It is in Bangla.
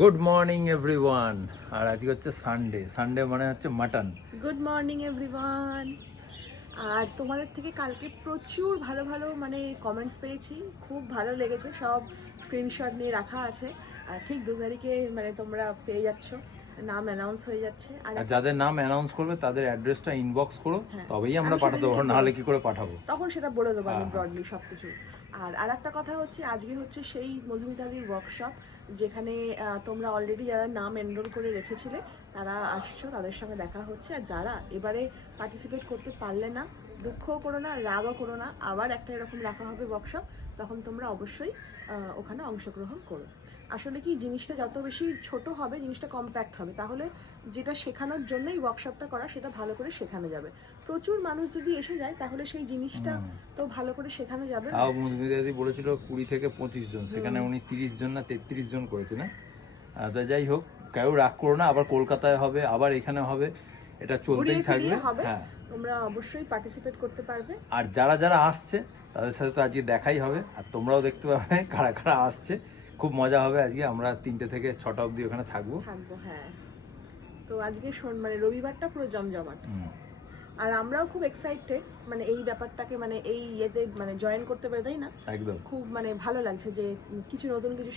Good morning everyone. আর আজকে হচ্ছে সানডে মানে হচ্ছে মাটন। Good morning everyone. আর তোমাদের থেকে কালকে প্রচুর ভালো ভালো মানে কমেন্টস পেয়েছি, খুব ভালো লেগেছে, সব স্ক্রিনশট নিয়ে রাখা আছে। আর ঠিক 2 তারিখে মানে তোমরা পেয়ে যাচ্ছ, নাম অ্যানাউন্স হয়ে যাচ্ছে। আর যাদের নাম অ্যানাউন্স করবে তাদের অ্যাড্রেসটা ইনবক্স করো, তবেই আমরা পাঠাতে পারবো, নাহলে কি করে পাঠাবো? তখন সেটা বলে দেবো আমি ব্রডলি সব কিছু। আর একটা কথা হচ্ছে, আজকে হচ্ছে সেই মধুমিতাদির ওয়ার্কশপ, যেখানে তোমরা অলরেডি যারা নাম এনরোল করে রেখেছিলে তারা আসছো, তাদের সঙ্গে দেখা হচ্ছে। আর যারা এবারে পার্টিসিপেট করতে পারলে না, দুঃখও করো না, রাগও করো না, আবার একটা এরকম রাখা হবে ওয়ার্কশপ, তখন তোমরা অবশ্যই ওখানে অংশগ্রহণ করো। আসলে কি, জিনিসটা যত বেশি ছোট হবে, জিনিসটা কম্প্যাক্ট হবে, তাহলে যেটা শেখানোর জন্যই ওয়ার্কশপটা করা সেটা ভালো করে শেখানো যাবে। প্রচুর মানুষ যদি এসে যায় তাহলে সেই জিনিসটা তো ভালো করে শেখানো যাবে। তাও মধুমিতাদি বলেছিল 20 থেকে 25 জন, সেখানে উনি 30 জন না 33 জন করেছে না। তা যাই হোক, কেউ রাগ করো না, আবার কলকাতায় হবে, আবার এখানে হবে, এটা চলতেই থাকবে। হ্যাঁ, তোমরা অবশ্যই পার্টিসিপেট করতে পারবে। আর যারা যারা আসছে তাদের সাথে তো আজকে দেখাই হবে, আর তোমরাও দেখতে পাবে কারা কারা আসছে। খুব মজা হবে আজকে। আমরা 3টে থেকে 6টা অবধি ওখানে থাকবো। হ্যাঁ। তো আজকে মানে রবিবারটা পুরো জমজমাট। আর আমরাও খুব এক্সাইটেড, মানে এই ব্যাপারটাকে মানে এই ইয়েতে মানে জয়েন করতে পেরে, তাই না? একদম খুব মানে ভালো লাগছে যে কিছু নতুন কিছু